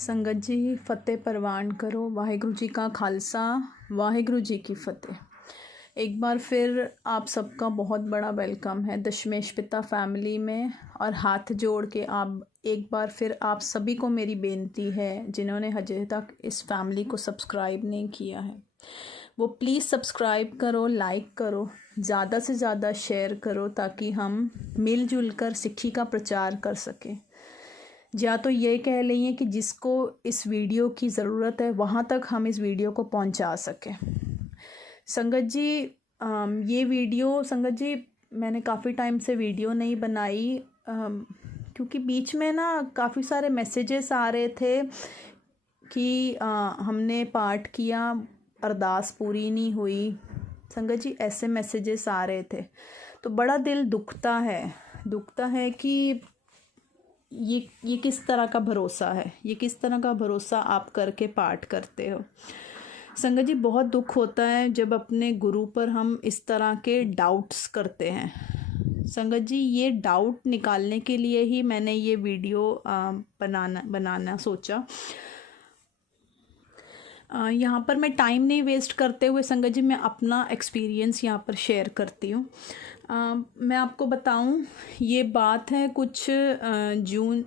संगत जी फतेह परवान करो। वाहिगुरु जी का खालसा, वाहिगुरु जी की फतेह। एक बार फिर आप सबका बहुत बड़ा वेलकम है दशमेश पिता फैमिली में। और हाथ जोड़ के आप एक बार फिर आप सभी को मेरी बेनती है, जिन्होंने अजय तक इस फैमिली को सब्सक्राइब नहीं किया है वो प्लीज़ सब्सक्राइब करो, लाइक करो, ज़्यादा से ज़्यादा शेयर करो, ताकि हम मिलजुल कर सिक्खी का प्रचार कर सकें। या तो ये कह लें कि जिसको इस वीडियो की ज़रूरत है वहाँ तक हम इस वीडियो को पहुँचा सकें। संगत जी ये वीडियो संगत जी मैंने काफ़ी टाइम से वीडियो नहीं बनाई, क्योंकि बीच में ना काफ़ी सारे मैसेजेस आ रहे थे कि हमने पाठ किया, अरदास पूरी नहीं हुई। संगत जी ऐसे मैसेजेस आ रहे थे तो बड़ा दिल दुखता है कि ये किस तरह का भरोसा है, ये किस तरह का भरोसा आप करके पाठ करते हो। संगत जी बहुत दुख होता है जब अपने गुरु पर हम इस तरह के डाउट्स करते हैं। संगत जी ये डाउट निकालने के लिए ही मैंने ये वीडियो बनाना सोचा। यहाँ पर मैं टाइम नहीं वेस्ट करते हुए संगत जी मैं अपना एक्सपीरियंस यहाँ पर शेयर करती हूँ। मैं आपको बताऊँ, ये बात है कुछ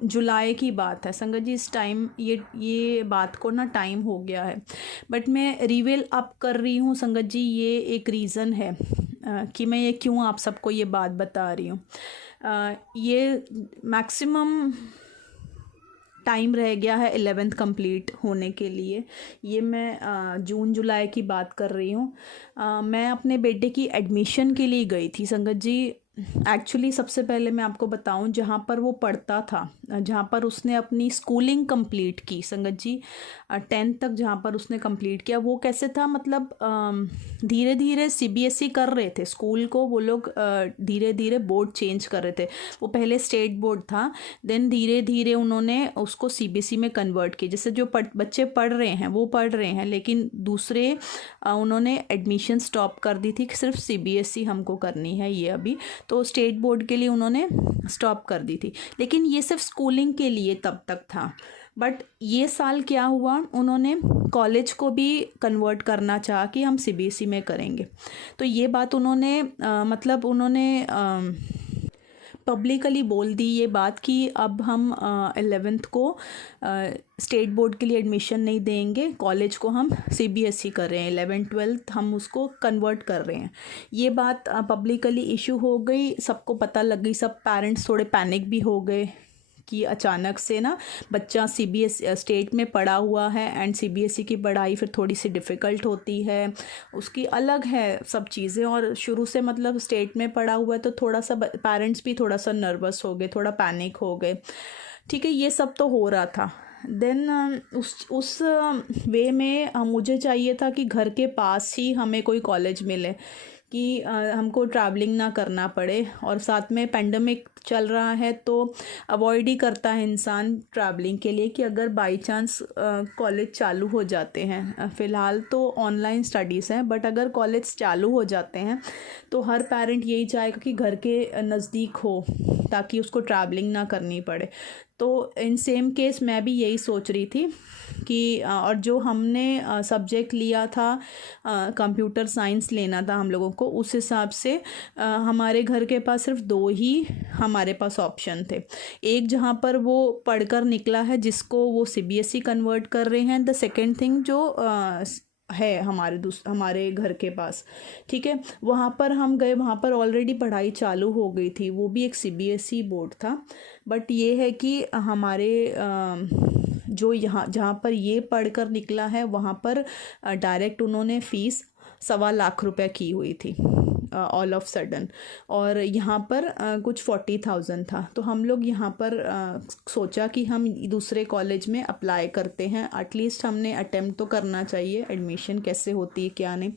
जुलाई की बात है संगत जी। इस टाइम ये बात को ना टाइम हो गया है, बट मैं रिवील अप कर रही हूँ संगत जी। ये एक रीज़न है कि मैं ये क्यों आप सबको ये बात बता रही हूँ। ये मैक्सिमम टाइम रह गया है 11th कंप्लीट होने के लिए। ये मैं जून जुलाई की बात कर रही हूँ। मैं अपने बेटे की एडमिशन के लिए गई थी संगत जी। एक्चुअली सबसे पहले मैं आपको बताऊं, जहाँ पर वो पढ़ता था, जहाँ पर उसने अपनी स्कूलिंग कंप्लीट की संगत जी, 10th तक जहाँ पर उसने कंप्लीट किया, वो कैसे था मतलब धीरे धीरे सीबीएसई कर रहे थे स्कूल को वो लोग। धीरे धीरे बोर्ड चेंज कर रहे थे। वो पहले स्टेट बोर्ड था, देन धीरे धीरे उन्होंने उसको सीबीएसई में कन्वर्ट किया। जैसे जो बच्चे पढ़ रहे हैं वो पढ़ रहे हैं, लेकिन दूसरे उन्होंने एडमिशन स्टॉप कर दी थी कि सिर्फ सीबीएसई हमको करनी है ये अभी। तो स्टेट बोर्ड के लिए उन्होंने स्टॉप कर दी थी, लेकिन ये सिर्फ स्कूलिंग के लिए तब तक था। बट ये साल क्या हुआ, उन्होंने कॉलेज को भी कन्वर्ट करना चाहा कि हम सीबीएसई में करेंगे। तो ये बात उन्होंने मतलब उन्होंने पब्लिकली बोल दी ये बात कि अब हम 11th को स्टेट बोर्ड के लिए एडमिशन नहीं देंगे, कॉलेज को हम सीबीएसई कर रहे हैं, 11th 12th हम उसको कन्वर्ट कर रहे हैं। ये बात पब्लिकली इशू हो गई, सबको पता लग गई, सब पेरेंट्स थोड़े पैनिक भी हो गए कि अचानक से ना बच्चा सीबीएसई स्टेट में पढ़ा हुआ है, एंड सीबीएसई की पढ़ाई फिर थोड़ी सी डिफ़िकल्ट होती है, उसकी अलग है सब चीज़ें। और शुरू से मतलब स्टेट में पढ़ा हुआ है तो थोड़ा सा पेरेंट्स भी थोड़ा सा नर्वस हो गए, थोड़ा पैनिक हो गए। ठीक है, ये सब तो हो रहा था। देन उस वे में मुझे चाहिए था कि घर के पास ही हमें कोई कॉलेज मिले, कि हमको ट्रैवलिंग ना करना पड़े। और साथ में पेंडेमिक चल रहा है तो अवॉइड ही करता है इंसान ट्रैवलिंग के लिए, कि अगर बाई चांस कॉलेज चालू हो जाते हैं, फ़िलहाल तो ऑनलाइन स्टडीज़ हैं, बट अगर कॉलेज चालू हो जाते हैं तो हर पेरेंट यही चाहेगा कि घर के नज़दीक हो, ताकि उसको ट्रैवलिंग ना करनी पड़े। तो इन सेम केस मैं भी यही सोच रही थी कि और जो हमने सब्जेक्ट लिया था, कंप्यूटर साइंस लेना था हम लोगों को, उस हिसाब से हमारे घर के पास सिर्फ 2 ही हमारे पास ऑप्शन थे। एक जहाँ पर वो पढ़कर निकला है, जिसको वो सीबीएसई कन्वर्ट कर रहे हैं। द सेकेंड थिंग जो है हमारे घर के पास, ठीक है, वहाँ पर हम गए, वहाँ पर ऑलरेडी पढ़ाई चालू हो गई थी, वो भी एक सीबीएसई बोर्ड था। बट ये है कि हमारे जो यहाँ जहाँ पर ये पढ़कर निकला है, वहाँ पर डायरेक्ट उन्होंने फ़ीस 1.25 लाख रुपए की हुई थी ऑल ऑफ सडन, और यहाँ पर कुछ 40,000 था। तो हम लोग यहाँ पर सोचा कि हम दूसरे कॉलेज में अप्लाई करते हैं, एटलीस्ट हमने अटेम्प्ट तो करना चाहिए, एडमिशन कैसे होती है क्या नहीं।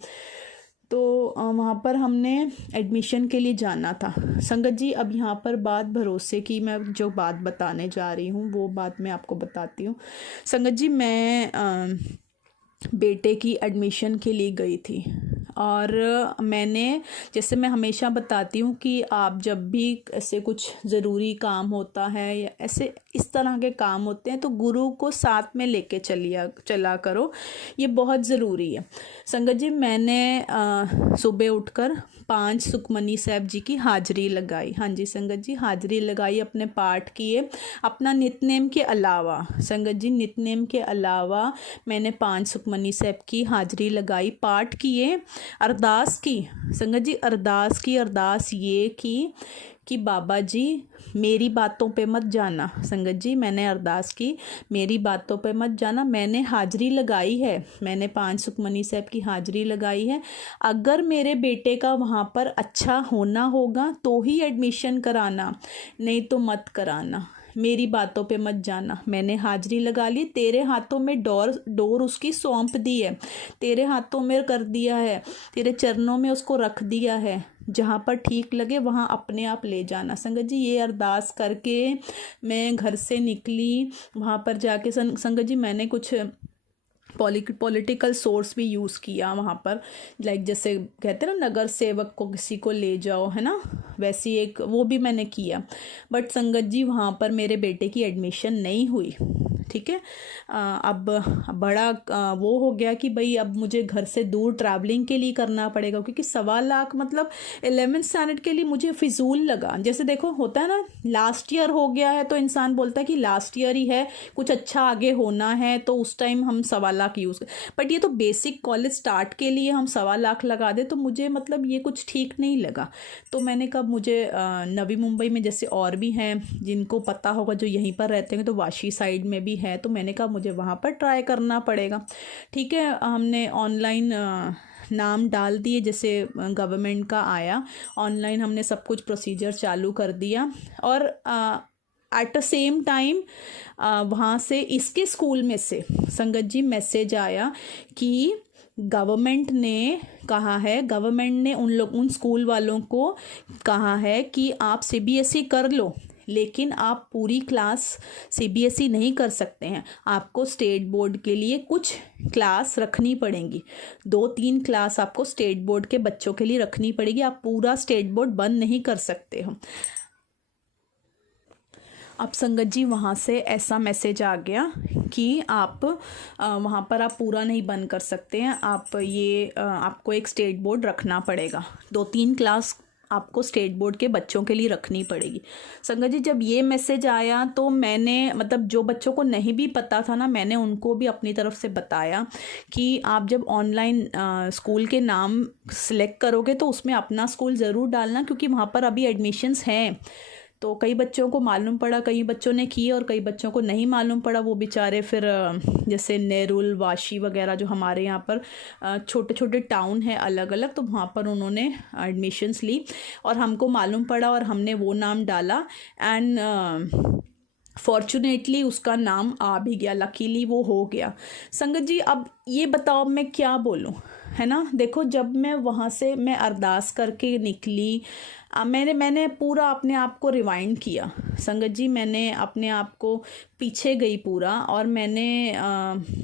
तो वहाँ पर हमने एडमिशन के लिए जाना था संगत जी। अब यहाँ पर बात भरोसे की, मैं जो बात बताने जा रही हूँ वो बात मैं आपको बताती हूँ संगत जी। मैं बेटे की एडमिशन के लिए गई थी। और मैंने, जैसे मैं हमेशा बताती हूँ कि आप जब भी ऐसे कुछ ज़रूरी काम होता है या ऐसे इस तरह के काम होते हैं तो गुरु को साथ में लेके चला करो, ये बहुत ज़रूरी है। संगत जी, मैंने सुबह उठकर 5 सुखमनी साहब जी की हाजिरी लगाई। हाँ जी संगत जी, हाजिरी लगाई, अपने पाठ किए, अपना नितनेम के अलावा। संगत जी, नितनेम के अलावा मैंने 5 सुखमनी साहब की हाजिरी लगाई, पाठ किए, अरदास की। संगत जी, अरदास ये की कि बाबा जी मेरी बातों पे मत जाना। संगत जी, मैंने अरदास की, मेरी बातों पे मत जाना। मैंने हाजिरी लगाई है, मैंने 5 सुखमनी साहब की हाजिरी लगाई है। अगर मेरे बेटे का वहाँ पर अच्छा होना होगा तो ही एडमिशन कराना, नहीं तो मत कराना। मेरी बातों पे मत जाना। मैंने हाजिरी लगा ली, तेरे हाथों में डोर उसकी सौंप दी है, तेरे हाथों में कर दिया है, तेरे चरणों में उसको रख दिया है। जहाँ पर ठीक लगे वहाँ अपने आप ले जाना। संगत जी, ये अरदास करके मैं घर से निकली। वहाँ पर जाके संगत जी मैंने कुछ पॉलिटिकल सोर्स भी यूज़ किया वहाँ पर, लाइक जैसे कहते हैं ना, नगर सेवक को किसी को ले जाओ, है ना, वैसी एक वो भी मैंने किया। बट संगत जी, वहाँ पर मेरे बेटे की एडमिशन नहीं हुई। ठीक है, अब बड़ा वो हो गया कि भाई अब मुझे घर से दूर ट्रैवलिंग के लिए करना पड़ेगा, क्योंकि 1.25 लाख मतलब 11th स्टैंडर्ड के लिए मुझे फिजूल लगा। जैसे देखो होता है ना, लास्ट ईयर हो गया है तो इंसान बोलता है कि लास्ट ईयर ही है, कुछ अच्छा आगे होना है तो उस टाइम हम 1.25 लाख यूज़। बट ये तो बेसिक कॉलेज स्टार्ट के लिए हम 1.25 लाख लगा दे, तो मुझे मतलब ये कुछ ठीक नहीं लगा। तो मैंने कहा मुझे नवी मुंबई में जैसे और भी हैं जिनको पता होगा, जो यहीं पर रहते हैं, तो वाशी साइड में भी है, तो मैंने कहा मुझे वहाँ पर ट्राई करना पड़ेगा। ठीक है, हमने ऑनलाइन नाम डाल दिए, जैसे गवर्नमेंट का आया ऑनलाइन, हमने सब कुछ प्रोसीजर चालू कर दिया। और एट द सेम टाइम वहाँ से इसके स्कूल में से संगत जी मैसेज आया कि गवर्नमेंट ने कहा है, गवर्नमेंट ने उन स्कूल वालों को कहा है कि आप CBSE कर लो, लेकिन आप पूरी क्लास CBSE नहीं कर सकते हैं, आपको स्टेट बोर्ड के लिए कुछ क्लास रखनी पड़ेंगी। 2-3 क्लास आपको स्टेट बोर्ड के बच्चों के लिए रखनी पड़ेगी, आप पूरा स्टेट बोर्ड बंद नहीं कर सकते हो। अब संगत जी, वहाँ से ऐसा मैसेज आ गया कि आप वहाँ पर आप पूरा नहीं बंद कर सकते हैं, आपको एक स्टेट बोर्ड रखना पड़ेगा, 2-3 क्लास आपको स्टेट बोर्ड के बच्चों के लिए रखनी पड़ेगी। संगत जी, जब ये मैसेज आया तो मैंने, मतलब जो बच्चों को नहीं भी पता था ना, मैंने उनको भी अपनी तरफ से बताया कि आप जब ऑनलाइन स्कूल के नाम सेलेक्ट करोगे तो उसमें अपना स्कूल ज़रूर डालना, क्योंकि वहाँ पर अभी एडमिशन्स हैं। तो कई बच्चों को मालूम पड़ा, कई बच्चों ने किए और कई बच्चों को नहीं मालूम पड़ा। वो बेचारे फिर जैसे नेरुल, वाशी वगैरह जो हमारे यहाँ पर छोटे छोटे टाउन है अलग अलग, तो वहाँ पर उन्होंने एडमिशन्स ली और हमको मालूम पड़ा और हमने वो नाम डाला। एंड फॉर्चुनेटली उसका नाम आ भी गया, लकीली वो हो गया। संगत जी, अब ये बताओ मैं क्या बोलूँ, है ना। देखो, जब मैं वहाँ से मैं अरदास करके निकली, मैंने पूरा अपने आप को रिवाइंड किया। संगत जी, मैंने अपने आप को पीछे गई पूरा, और मैंने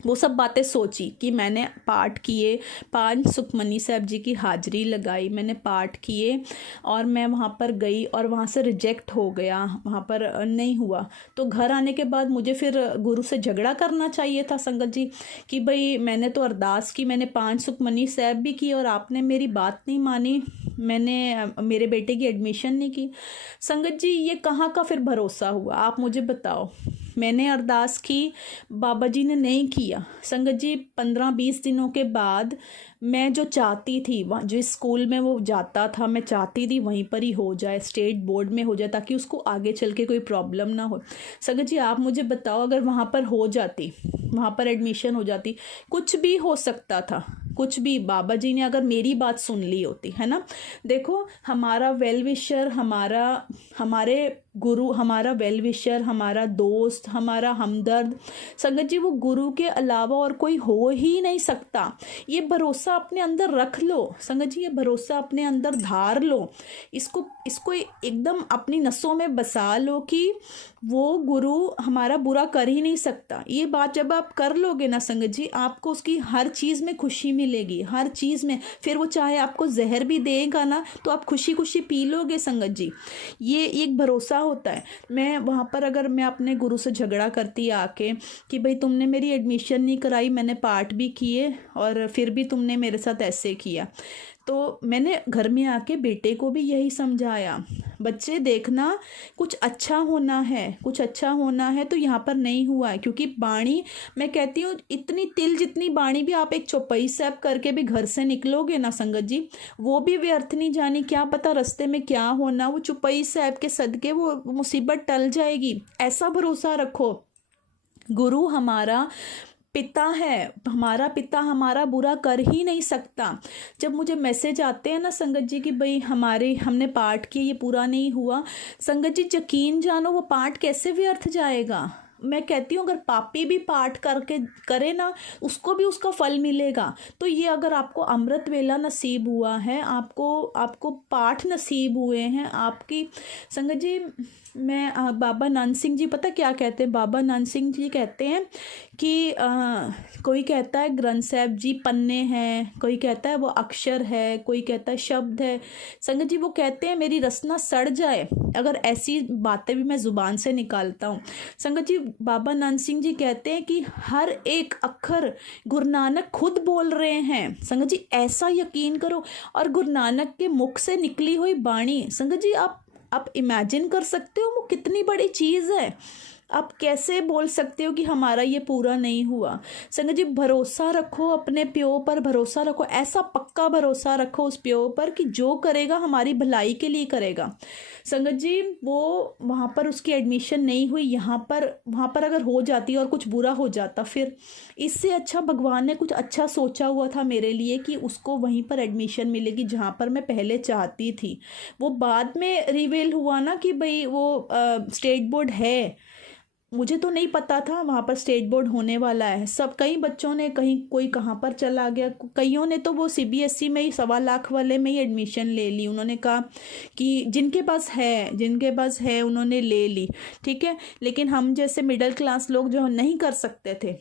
वो सब बातें सोची कि मैंने पाठ किए, 5 सुखमनी साहब जी की हाजिरी लगाई, मैंने पाठ किए और मैं वहाँ पर गई और वहाँ से रिजेक्ट हो गया, वहाँ पर नहीं हुआ। तो घर आने के बाद मुझे फिर गुरु से झगड़ा करना चाहिए था संगत जी, कि भाई मैंने तो अरदास की, मैंने 5 सुखमनी साहब भी की और आपने मेरी बात नहीं मानी, मैंने मेरे बेटे की एडमिशन नहीं की। संगत जी, ये कहाँ का फिर भरोसा हुआ, आप मुझे बताओ। मैंने अरदास की, बाबा जी ने नहीं किया। संगत जी, 15-20 दिनों के बाद मैं जो चाहती थी, वहाँ जिस स्कूल में वो जाता था, मैं चाहती थी वहीं पर ही हो जाए, स्टेट बोर्ड में हो जाए, ताकि उसको आगे चल के कोई प्रॉब्लम ना हो। संगत जी, आप मुझे बताओ, अगर वहाँ पर हो जाती, वहाँ पर एडमिशन हो जाती, कुछ भी हो सकता था, कुछ भी, बाबा जी ने अगर मेरी बात सुन ली होती, है ना। देखो, हमारा वेल विशर, हमारे गुरु हमारा वेल विशर, हमारा दोस्त, हमारा हमदर्द, संगत जी वो गुरु के अलावा और कोई हो ही नहीं सकता। ये भरोसा अपने अंदर रख लो संगत जी, ये भरोसा अपने अंदर धार लो, इसको इसको एकदम अपनी नसों में बसा लो कि वो गुरु हमारा बुरा कर ही नहीं सकता। ये बात जब आप कर लोगे ना संगत जी, आपको उसकी हर चीज़ में खुशी मिलेगी, हर चीज़ में। फिर वो चाहे आपको जहर भी देगा ना तो आप खुशी खुशी पी लोगे संगत जी। ये एक भरोसा होता है। मैं वहाँ पर अगर मैं अपने गुरु से झगड़ा करती आके कि भाई तुमने मेरी एडमिशन नहीं कराई, मैंने पाठ भी किए और फिर भी तुमने मेरे साथ ऐसे किया, तो मैंने घर में आके बेटे को भी यही समझाया, बच्चे देखना कुछ अच्छा होना है, कुछ अच्छा होना है तो यहाँ पर नहीं हुआ है। क्योंकि बाणी, मैं कहती हूँ इतनी तिल जितनी बाणी भी आप एक चौपाई साहब करके भी घर से निकलोगे ना संगत जी, वो भी व्यर्थ नहीं जानी। क्या पता रास्ते में क्या होना, वो चौपाई साहब के सदके वो मुसीबत टल जाएगी। ऐसा भरोसा रखो, गुरु हमारा पिता है, हमारा पिता हमारा बुरा कर ही नहीं सकता। जब मुझे मैसेज आते हैं ना संगत जी कि भाई हमने पाठ किया, ये पूरा नहीं हुआ, संगत जी यकीन जानो वो पाठ कैसे व्यर्थ जाएगा। मैं कहती हूँ अगर पापी भी पाठ करके करे ना, उसको भी उसका फल मिलेगा। तो ये अगर आपको अमृत वेला नसीब हुआ है, आपको पाठ नसीब हुए हैं आपकी संगत जी। मैं बाबा नानक सिंह जी पता क्या कहते हैं, बाबा नानक सिंह जी कहते हैं कि कोई कहता है ग्रंथ साहब जी पन्ने हैं, कोई कहता है वो अक्षर है, कोई कहता है शब्द है। संगत जी वो कहते हैं मेरी रसना सड़ जाए अगर ऐसी बातें भी मैं ज़ुबान से निकालता हूँ। संगत जी बाबा नानक सिंह जी कहते हैं कि हर एक अक्षर गुरु नानक खुद बोल रहे हैं। संगत जी ऐसा यकीन करो। और गुरु नानक के मुख से निकली हुई बाणी, संगत जी आप इमेजिन कर सकते हो वो कितनी बड़ी चीज़ है। आप कैसे बोल सकते हो कि हमारा ये पूरा नहीं हुआ। संगत जी भरोसा रखो अपने प्यो पर, भरोसा रखो, ऐसा पक्का भरोसा रखो उस प्यो पर कि जो करेगा हमारी भलाई के लिए करेगा। संगत जी वो वहाँ पर उसकी एडमिशन नहीं हुई, वहाँ पर अगर हो जाती और कुछ बुरा हो जाता, फिर इससे अच्छा भगवान ने कुछ अच्छा सोचा हुआ था मेरे लिए कि उसको वहीं पर एडमिशन मिलेगी जहाँ पर मैं पहले चाहती थी। वो बाद में रिवील हुआ ना कि भाई वो स्टेट बोर्ड है, मुझे तो नहीं पता था वहाँ पर स्टेट बोर्ड होने वाला है। सब कई बच्चों ने कहीं कोई कहाँ पर चला गया, कईयों ने तो वो CBSE में ही 1.25 लाख वाले में ही एडमिशन ले ली। उन्होंने कहा कि जिनके पास है उन्होंने ले ली, ठीक है। लेकिन हम जैसे मिडिल क्लास लोग जो नहीं कर सकते थे,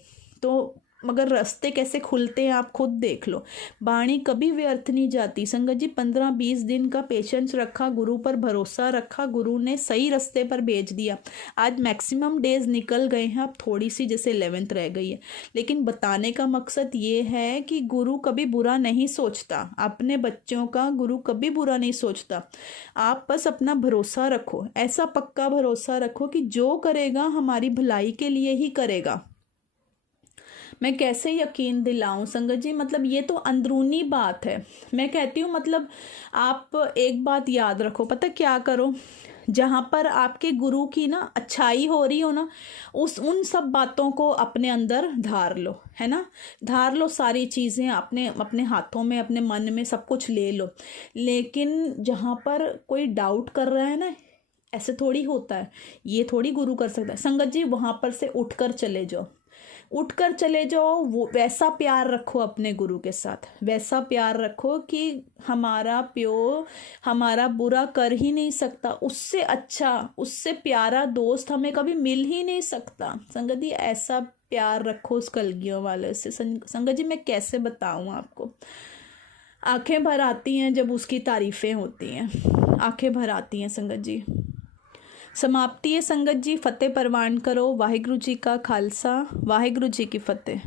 तो मगर रास्ते कैसे खुलते हैं आप खुद देख लो। बाणी कभी व्यर्थ नहीं जाती। संगत जी 15-20 दिन का पेशेंस रखा, गुरु पर भरोसा रखा, गुरु ने सही रास्ते पर भेज दिया। आज मैक्सिमम डेज निकल गए हैं, अब थोड़ी सी जैसे 11th रह गई है। लेकिन बताने का मकसद ये है कि गुरु कभी बुरा नहीं सोचता, अपने बच्चों का गुरु कभी बुरा नहीं सोचता। आप बस अपना भरोसा रखो, ऐसा पक्का भरोसा रखो कि जो करेगा हमारी भलाई के लिए ही करेगा। मैं कैसे यकीन दिलाऊं संगत जी, मतलब ये तो अंदरूनी बात है। मैं कहती हूँ मतलब आप एक बात याद रखो, पता क्या करो, जहाँ पर आपके गुरु की ना अच्छाई हो रही हो ना, उन सब बातों को अपने अंदर धार लो, है ना। धार लो सारी चीज़ें अपने हाथों में, अपने मन में सब कुछ ले लो। लेकिन जहाँ पर कोई डाउट कर रहा है ना, ऐसे थोड़ी होता है, ये थोड़ी गुरु कर सकता है। संगत जी वहाँ पर से उठकर चले जाओ। वो वैसा प्यार रखो अपने गुरु के साथ, वैसा प्यार रखो कि हमारा प्यो हमारा बुरा कर ही नहीं सकता। उससे अच्छा, उससे प्यारा दोस्त हमें कभी मिल ही नहीं सकता। संगत जी ऐसा प्यार रखो उस कलगियों वाले से। संगत जी मैं कैसे बताऊं आपको, आंखें भर आती हैं जब उसकी तारीफ़ें होती हैं, आंखें भर आती हैं संगत जी। समाप्ति है संगत जी, फतेह परवान करो। वाहिगुरु जी का खालसा, वाहिगुरु जी की फतेह।